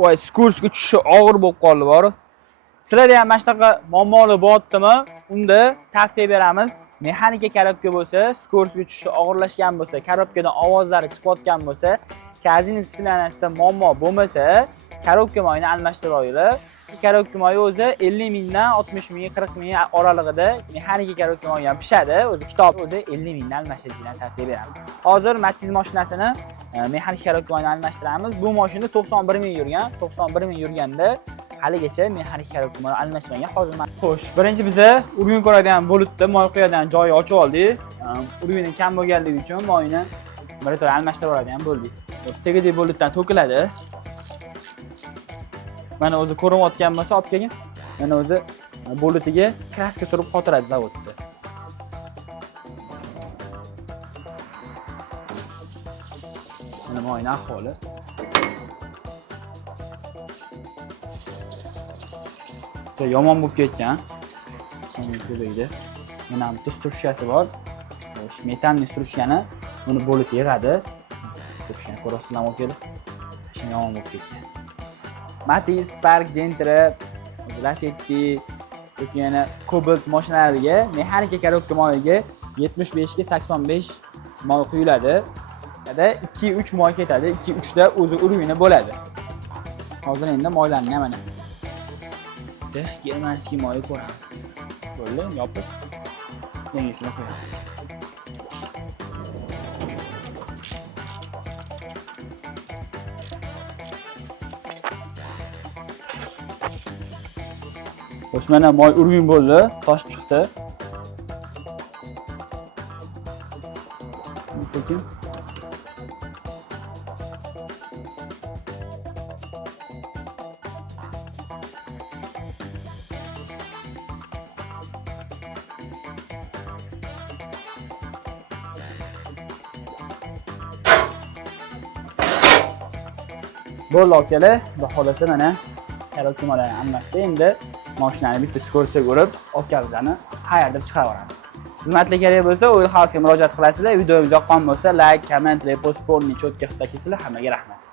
Voy, skursga tushishi og'ir bo'lib qoldi bor. Sizlarda ham mana shunaqa muammolar bo'lyaptimi? Unda tavsiya beramiz. Mexanika korobka bo'lsa, skursga tushishi og'irlashgan bo'lsa, korobkadan ovozlari chiqayotgan bo'lsa, kazin displeyasida muammo bo'lmasa, korobka moyini almashtirib olaylik. Korobka moyi o'zi 50 mingdan 60 ming, 40 ming oralig'ida mexanika korobka moyi ham pishadi. O'zi kitob o'zi 50 mingdan almashtirishni tavsiya beramiz. Hozir Matiz mashinasini mexanika korobka moyini almashtiramiz. Bu mashina 91 ming yurgan. 91 ming yurganda haligacha mexanika korobka moyi almashmagan. Hozir xo'sh, birinchi biza urg'un ko'radigan bo'libdi, moy qo'yadigan joyi ochib oldik. Urg'uni kam bo'lganligi uchun moyini bir to'la almashtirib oladigan bo'ldik. Tegidagi bo'litdan to'kiladi. Mana o'zi ko'rinayotgan bo'lsa olib kelgan. Mana o'zi bo'litiga kraska surib qotiradi zavodda. Mana moyni ahvoli. Yomon bo'lib ketgan. So'ng ko'raydi. Mana bu strushkasi bor. Xo'sh, metanli strushkani buni bo'lit yig'adi. Strushkani ko'rasizlarmi o'keli? Shunday yomon bo'lib ketgan. Matiz, Spark, Gentra, Lacetti, yoki yana Cobalt mashinalariga mexanika korobka moyiga 75 ga 85 moy quyiladi. Yana 2-3 moy ketadi. 2-3 da o'zi urg'uni bo'ladi. Hozir endi moylarni mana germanskiy moyi ko'ramiz. Bo'ldi, yopib yangisini qo'yamiz. Xo'sh, mana moy urg'un bo'ldi, tosh chiqdi. Sekin. Bo'ldi akalar, xudo xolasa mana korobka moylarni almashdi. Endi mashinani bitta skorsga ko'rib, okabizani qayerda chiqarib olamiz. Xizmatli kerak bo'lsa, Oil House'ga murojaat qilasizlar. Videomiz yoqqan bo'lsa, like, comment, repost, polni cho'tka qilisizlar. Hammaga rahmat.